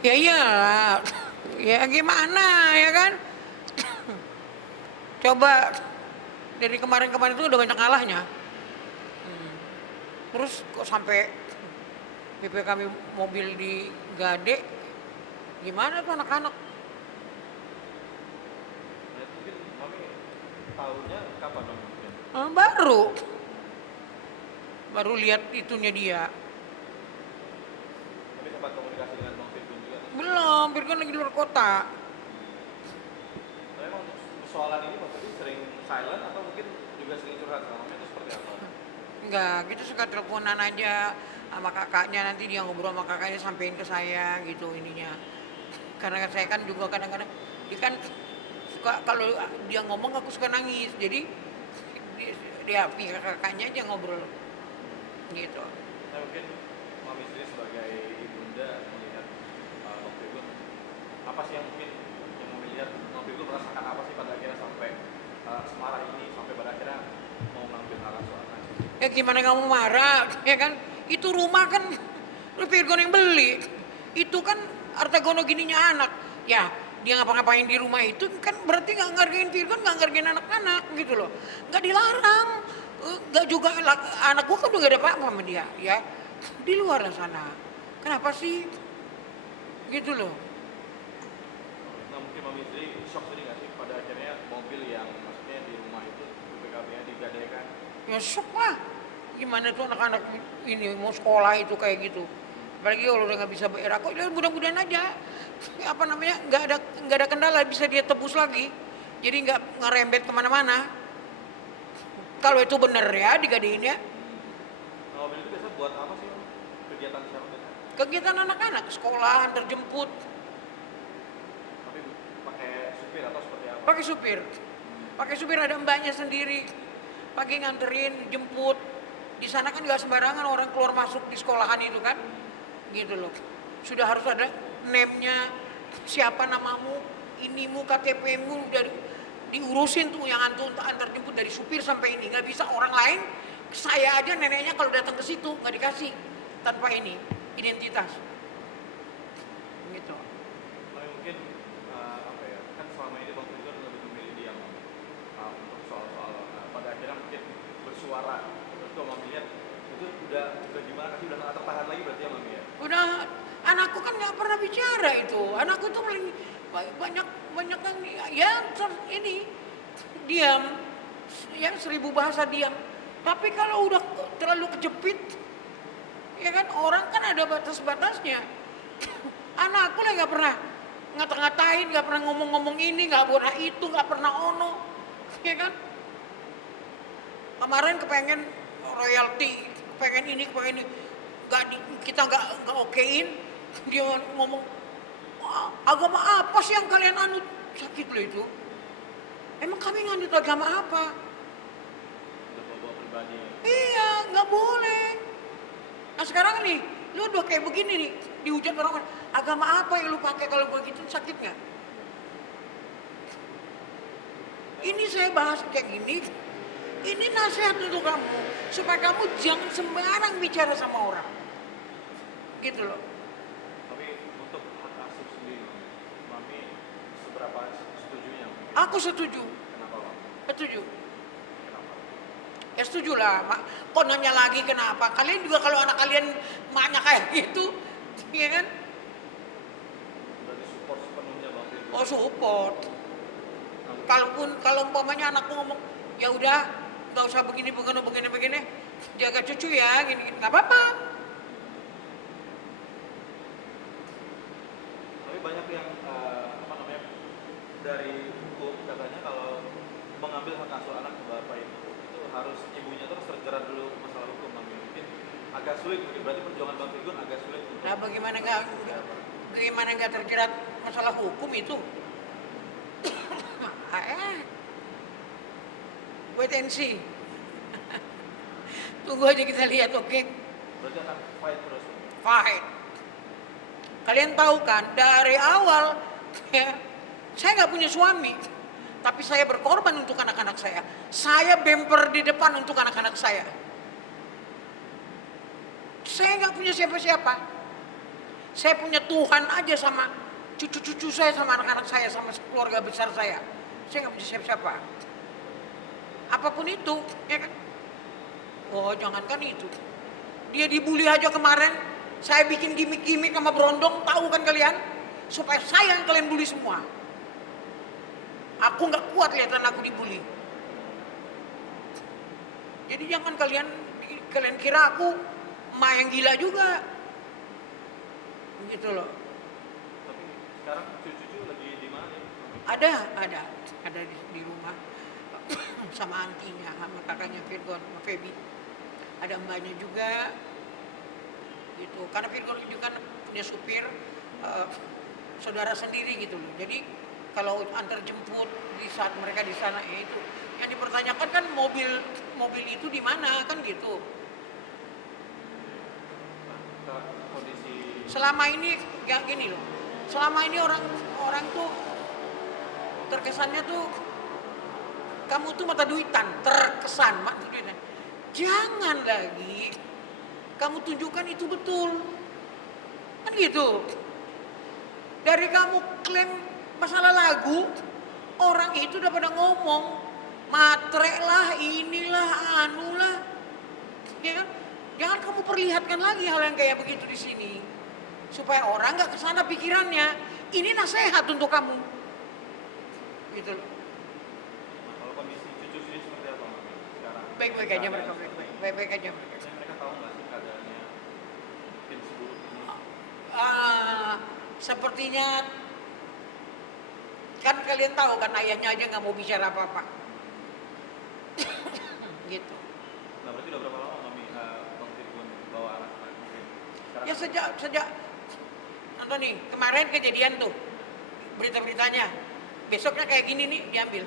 Ya iyalah, ya gimana ya kan? Coba dari kemarin-kemarin itu udah banyak kalahnya. Terus kok sampai PP kami mobil di Gade, gimana tuh anak-anak? Nah, itu mungkin mami tahunya kapan bang mungkin? Baru, baru lihat itunya dia. Tapi sempat komunikasi dengan bang Firgun juga atau seperti apa? Belum, Virgon lagi di luar kota. Tapi emang untuk persoalan ini bang Firgun sering silent atau mungkin juga sering curhat sama mami itu seperti apa? Enggak, gitu suka teleponan aja sama kakaknya, nanti dia ngobrol sama kakaknya sampein ke saya gitu ininya. Karena saya kan juga kadang-kadang dia kan suka kalau dia ngomong aku suka nangis. Jadi dia pihak kakaknya aja ngobrol gitu. Nah mungkin mami sendiri sebagai ibunda melihat bang Firgun, apa sih yang mungkin yang mami lihat bang Firgun merasakan apa sih pada akhirnya sampai semarah ini sampai pada akhirnya mau ngambil hak asuh anak? Ya gimana kamu marah, ya kan? Itu rumah kan Virgon yang beli. Itu kan harta gono gininya anak. Ya, dia ngapa-ngapain di rumah itu kan berarti nggak ngargain Virgon, nggak ngargain anak-anak gitu loh. Nggak dilarang. Nggak juga anak gua kan udah gak ada apa-apa sama dia, ya. Di luar sana. Kenapa sih? Gitu loh. Nah mungkin mami sendiri shock sendiri nggak sih pada akhirnya mobil yang maksudnya di rumah itu BPKB-nya digadaikan? Ya shock lah. Gimana tuh anak-anak ini mau sekolah itu kayak gitu. Apalagi kalau udah nggak bisa bayar aku, ya mudah-mudahan aja apa namanya nggak ada kendala bisa dia tebus lagi. Jadi nggak ngerembet kemana-mana. Kalau itu bener ya digadein ya. Nah mobil itu biasa buat apa sih Om? Kegiatan siapa biasanya? Kegiatan anak-anak, sekolah, antar jemput, Tapi pakai supir atau seperti apa? pakai supir. Pakai supir ada mbaknya sendiri. Pagi nganterin, jemput. Di sana kan nggak sembarangan orang keluar masuk di sekolahan itu kan. Gitu loh. Sudah harus ada name-nya, siapa namamu, inimu, KTP-mu dari diurusin tuh yang antar jemput dari supir sampai ini. Nggak bisa orang lain, saya aja neneknya kalau datang ke situ nggak dikasih tanpa ini identitas. Gitu. Tapi mungkin apa ya? Kan selama ini Bang Firgon lebih memilih diam untuk soal-soal pada akhirnya mungkin bersuara. Terus kalau Mami lihat itu udah gimana sih? Udah nggak tertahan lagi berarti ya Mami ya? Udah, anakku kan nggak pernah bicara itu. Anakku tuh paling banyak banyak kan ya ini diam, ya 1000 bahasa diam. Tapi kalau udah terlalu kejepit, ya kan orang kan ada batas-batasnya. Anakku lah nggak pernah ngata-ngatain, nggak pernah ngomong-ngomong ini, nggak pernah itu, nggak pernah ono, ya kan? Kemarin kepengen royalti, pengen ini, pengen ini, nggak kita nggak okein, dia ngomong agama apa sih yang kalian anut? Sakit loh itu. Emang kami nganut agama apa? Udah bawa pribadi. Iya, nggak boleh. Nah sekarang nih, lu udah kayak begini nih, dihujat orang, agama apa yang lu pakai kalau begitu sakit nggak? Ini saya bahas kayak gini, ini nasihat untuk kamu, supaya kamu jangan sembarang bicara sama orang. Gitu loh. Tapi untuk hak asuh sendiri, Mami seberapa setujunya? Aku setuju, Kenapa Bang? setuju. Kenapa? Ya setuju lah, Mak. Kok nanya lagi kenapa? Kalian juga kalau anak kalian maknya kayak gitu, ya kan? Berarti support sepenuhnya Bang Firgon. Oh support. Nah, mungkin Kalau umpamanya anakku ngomong, ya udah, nggak usah begini, jaga cucu ya, gini, nggak apa-apa. tapi banyak yang apa namanya dari hukum katanya kalau mengambil hak asuh anak ke bapak itu harus ibunya terus terjerat dulu masalah hukum Mami. Mungkin agak sulit mungkin berarti perjuangan Bang Firgon agak sulit untuk Nah bagaimana nggak terjerat masalah hukum itu? Wait and see. Tunggu aja kita lihat, oke? berarti akan fight terus. Fight. Kalian tahu kan dari awal ya, saya nggak punya suami, tapi saya berkorban untuk anak-anak saya. Saya bemper di depan untuk anak-anak saya. Saya nggak punya siapa-siapa. Saya punya Tuhan aja sama cucu-cucu saya, sama anak-anak saya, sama keluarga besar saya. Saya nggak punya siapa-siapa. Apapun itu, ya kan? Oh, jangankan itu. Dia dibully aja kemarin, saya bikin gimmick-gimmick sama Berondong, tahu kan kalian? Supaya saya yang kalian bully semua. Aku nggak kuat lihat aku dibully. Jadi jangan kalian kira aku emak yang gila juga. Gitu loh. Tapi sekarang cucu-cucu lagi di mana? Ada di rumah sama antinya, sama kakaknya Virgon, sama Feby. Ada mbaknya juga, gitu. Karena Virgon juga kan punya supir, saudara sendiri gitu loh. Jadi kalau antar jemput di saat mereka di sana, ya itu yang dipertanyakan kan mobil itu di mana kan gitu. Nah, kondisi Selama ini gak gini loh. Selama ini orang tuh terkesannya tuh kamu tuh mata duitan, terkesan mata duitan. Jangan lagi kamu tunjukkan itu betul. Kan gitu. Dari kamu klaim masalah lagu, orang itu udah pada ngomong, matre lah, inilah, anulah. Ya kan? Jangan kamu perlihatkan lagi hal yang kayak begitu di sini. Supaya orang nggak kesana pikirannya. Ini nasihat untuk kamu. Gitu loh. Nah, kalau kondisi cucu sendiri seperti apa Mami, sekarang? Baik-baik aja mereka, baik-baik aja mereka. Biasanya mereka tahu nggak sih keadaannya mungkin seburuk ini? Sepertinya kan kalian tahu kan ayahnya aja nggak mau bicara apa-apa. Gitu. Nah berarti udah berapa lama Mami Bang Firgun bawa anak-anak mungkin? Sekarang Ya sejak nonton nih kemarin kejadian tuh berita-beritanya. Besoknya kayak gini nih diambil.